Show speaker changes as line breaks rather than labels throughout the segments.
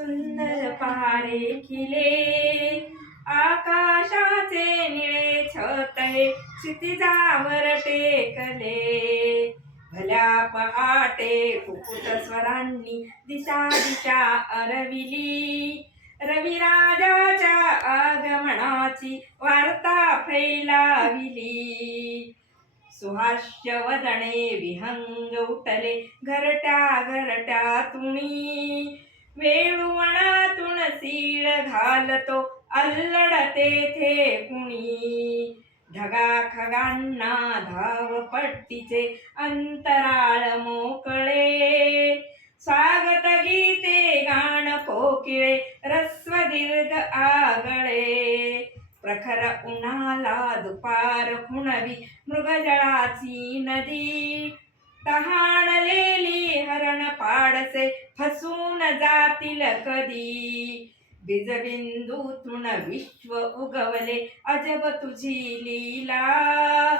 सुंदर पारे खिले. आकाशाचे निळे छतहे क्षितिजावर टेकले. भल्या पहाटे कुकुट स्वरांनी दिशा दिशा अरविली. रविराजाच्या आगमनाची वार्ता फैलाविली. सुहास्य वदने विहंग उठले घरट्या घरट्या तुणी वेळुवणातून सीळ घालतो अल्लड तेथे कुणी. ढगा खगांना धाव पट्टीचे अंतराळ मोकळे. स्वागत गीते गाण कोकिळे रस्व दीर्घ आगळे. प्रखर उन्हाला दुपार खुणवी मृगजळाची नदी. तहाणलेली हरण फसून जातील कधी? बीजबिंदूतून विश्व उगवले अजब तुझी लीला.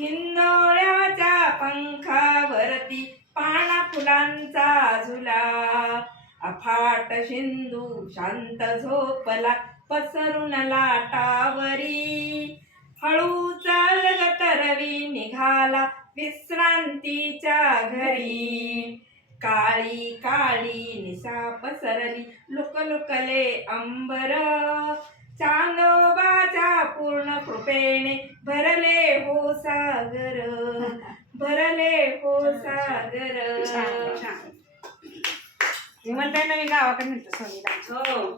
हिंदोळ्याच्या पंखावरती पाना फुलांचा झुला. अफाट सिंधू शांत झोपला पसरून लाटावरी. हळू चालगत रवी निघाला विश्रांतीच्या घरी. काळी काळी निसा पसरली लुक लुकले अंबर. चांदोबाच्या पूर्ण कृपेने भरले हो सागर. भरले हो सागर.
हे म्हणताय ना मी गावाकडे म्हणतो सोनीला
हो.